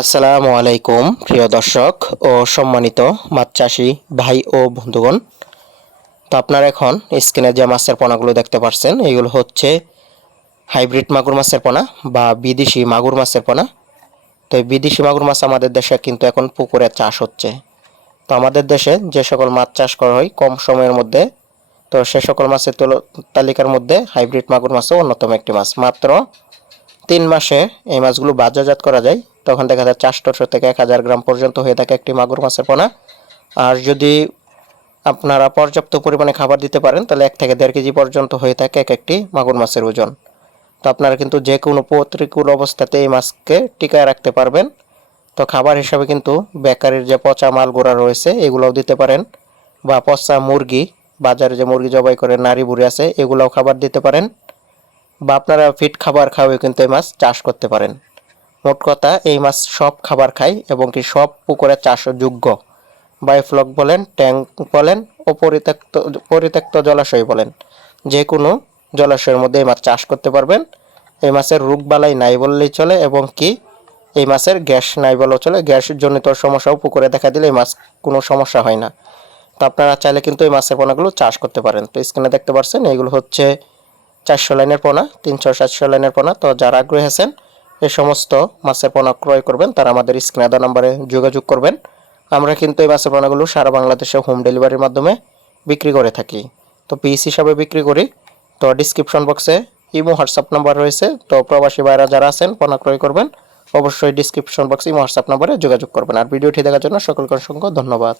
আসসালামু আলাইকুম প্রিয় দর্শক ও সম্মানিত মাছ চাষি ভাই ও বন্ধুগণ। তো আপনারা এখন স্ক্রিনে যে মাছের পোনাগুলো দেখতে পাচ্ছেন এগুলো হচ্ছে হাইব্রিড মাগুর মাছের পোনা বা বিদেশি মাগুর মাছের পোনা। তো এই বিদেশি মাগুর মাছ আমাদের দেশে কিন্তু এখন পুকুরে চাষ হচ্ছে। তো আমাদের দেশে যে সকল মাছ চাষ করা হয় কম সময়ের মধ্যে, তো সে সকল মাছের তালিকার মধ্যে হাইব্রিড মাগুর মাছও অন্যতম একটি মাছ। মাত্র 3 মাসে এই মাছগুলো বাজারজাত করা যায়। তখন দেখা যায় 400 থেকে 1000 গ্রাম পর্যন্ত হয়ে থাকে একটি মাগুর মাছের পোনা। আর যদি আপনারা পর্যাপ্ত পরিমাণে খাবার দিতে পারেন তাহলে 1 থেকে 1.5 কেজি পর্যন্ত হয়ে থাকে এক একটি মাগুর মাছের ওজন। তো আপনারা কিন্তু যে কোনো প্রতিকূল অবস্থাতে এই মাছকে টিকায় রাখতে পারবেন। তো খাবার হিসাবে কিন্তু বেকারির যে পচা মালগুড়া রয়েছে এগুলোও দিতে পারেন, বা পচা মুরগি, বাজারে যে মুরগি জবাই করে নাড়ি বুড়ি আছে এগুলোও খাবার দিতে পারেন, বা আপনারা ফিট খাবার খাওয়াও কিন্তু এই মাছ চাষ করতে পারেন। মোট কথা এই মাছ সব খাবার খায় এবং কি সব পুকুরে চাষযোগ্য। বায়োফ্লক বলেন, ট্যাঙ্ক বলেন ও পরিত্যক্ত জলাশয় বলেন, যে কোনো জলাশয়ের মধ্যে এই মাছ চাষ করতে পারবেন। এই মাছের রোগবালাই নাই বললেই চলে, এবং কি এই মাছের গ্যাস নাই বললেও চলে। গ্যাসের জনিত সমস্যাও পুকুরে দেখা দিলে এই মাছ কোনো সমস্যা হয় না। তো আপনারা চাইলে কিন্তু এই মাছের পোনাগুলো চাষ করতে পারেন। তো স্ক্রিনে দেখতে পাচ্ছেন এগুলো হচ্ছে 400 লাইনের পোনা, 300-700 লাইনের পোনা। তো যারা আগ্রহী আছেন এই সমস্ত মাছের পোনা ক্রয় করবেন তারা আমাদের স্ক্রিনে দেওয়া নম্বরে যোগাযোগ করবেন। আমরা কিন্তু এই মাছের পোনাগুলো সারা বাংলাদেশে হোম ডেলিভারির মাধ্যমে বিক্রি করে থাকি। তো পিস হিসাবে বিক্রি করি। তো ডিসক্রিপশন বক্সে ইমো হোয়াটসঅ্যাপ নাম্বার রয়েছে। তো প্রবাসী ভাইরা যারা আছেন পোনা ক্রয় করবেন অবশ্যই ডিসক্রিপশন বক্সে ইমো হোয়াটসঅ্যাপ নাম্বারে যোগাযোগ করবেন। আর ভিডিওটি দেখার জন্য সকলকে অসংখ্য ধন্যবাদ।